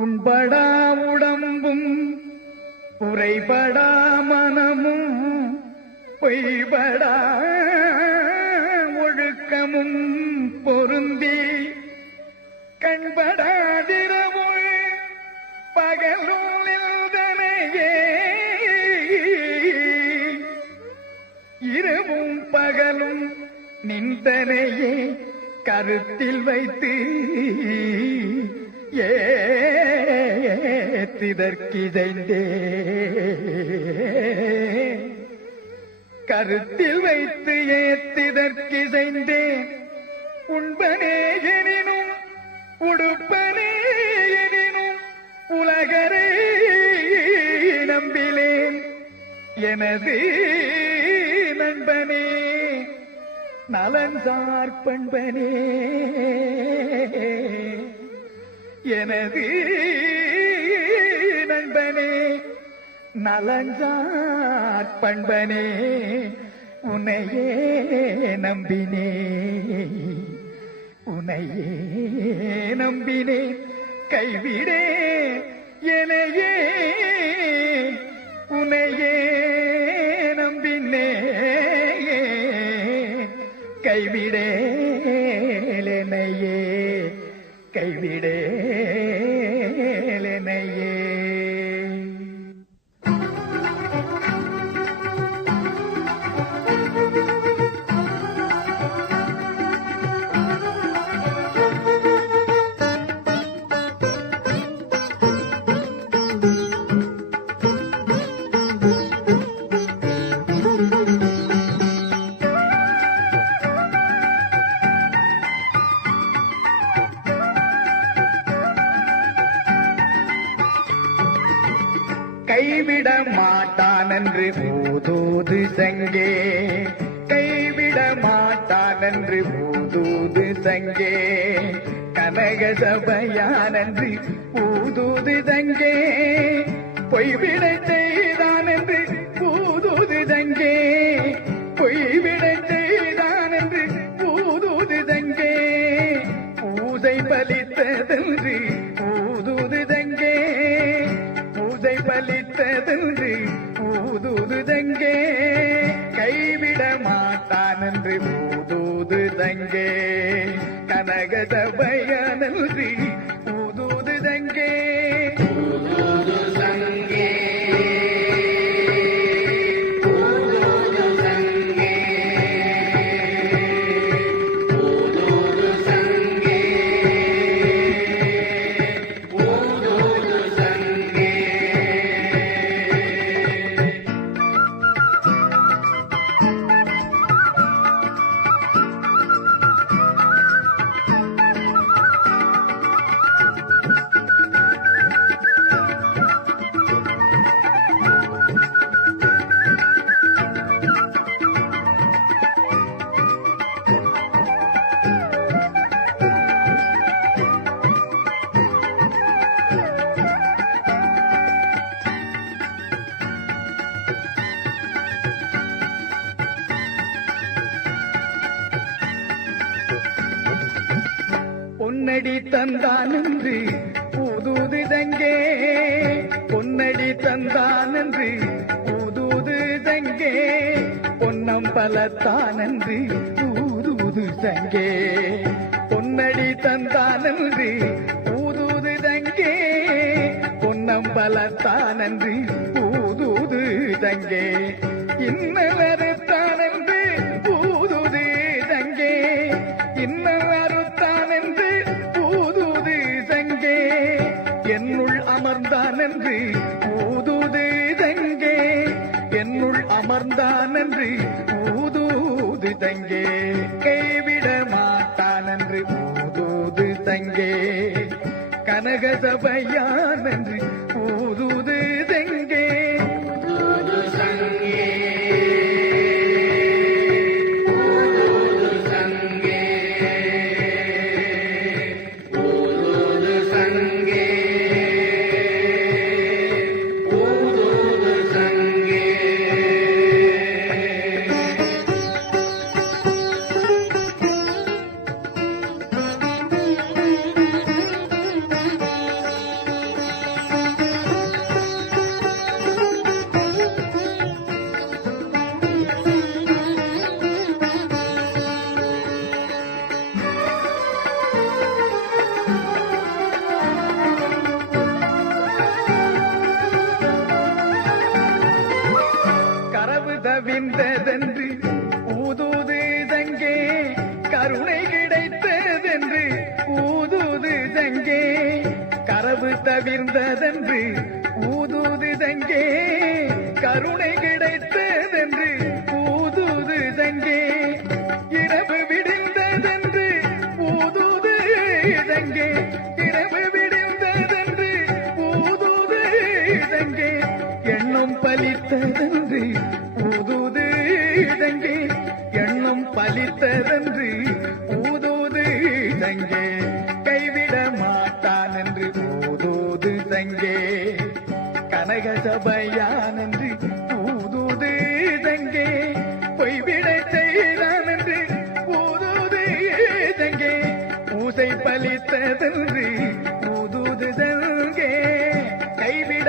உண்படா உடம்பும் உரைபடா மனமும் பொய்படா ஒழுக்கமும் பொருந்தி கண்படாதிரவுள் பகலூலில்தனையே இரவும் பகலும் நின்றனையே கருத்தில் வைத்து ஏத்திதற்கிதைந்தே கருத்தில் வைத்து ஏத்திதற்கிதைந்தே உண்பனே எனினும் உடுப்பனே எனினும் உலகரே நம்பிலேன் எனது நண்பனே நலன்சார் பண்பனே எனது நண்பனே நலன்சார் பண்பனே உன்னையே நம்பினே உன்னையே நம்பினே கைவிடே எனையே உன்னையே நம்பினே கைவிடேலனையே கைவிடேலனையே. கைவிட மாட்டான் என்று ஊதூது சங்கே கைவிட மாட்டான் என்று ஊதூது சங்கே கனக சபையான் என்று ஊதூது சங்கே பொய்விட செய்தான் என்று ஊதூது சங்கே பொய்விட செய்தான் என்று ஊதூது சங்கே பூசை பலித்ததென்று ஊதூது சங்கே பூசை பலித்ததென்று ஊதூது தங்கே கைவிட மாட்டான் என்று ஊதூது தங்கே கனக சபையானன்று ஊதூது தங்கே ஊதூது தங்கே ஊதூது தங்கே ஊதூது தங்கே ஊதூது தங்கே. பொன்னடி தந்தான் என்று ஊதூது தங்கே பொன்னடி தந்தான் என்று ஊதூது தங்கே பொன்னம் பலத்தான் என்று ஊதூது தங்கே பொன்னடி தந்தான் என்று ஊதூது தங்கே பொன்னம் பலத்தான் என்று ஊதூது தங்கே இன்னவருத்தான் என்று ஊதூது தங்கே இன்னவருத்தான் என்று ஊதூது தங்கே என்னுள் அமர்ந்தான் என்று ஊதூது தங்கே என்னுள் அமர்ந்தான் என்று ஊதூது தங்கே கைவிட மாட்டான் என்று ஊதூது தங்கே கனக சபையான் என்று ஊதூது தங்கே ஊதூது தங்கே ஊதூது தங்கே ஊதூது தங்கே ஊதூது தங்கே. விடிந்ததென்று ஊதுது தங்கே கருணை கிடைத்ததென்று ஊதுது தங்கே இரவு விடிந்ததென்று ஊதுது தங்கே இரவு விடிந்ததென்று ஊதுது தங்கே எண்ணம் பலித்ததென்று ஊதுது தங்கே எண்ணம் பலித்ததென்று ஊதுது தங்கே கைவிட மாட்டான் என்று ஊதுது தங்கே கனக சபையான் என்று ஊதுது தங்கே பொய்விட செய்தான் என்று ஊதுது தங்கே ஊசை பலித்ததென்று ஊதுது தங்கே கைவிட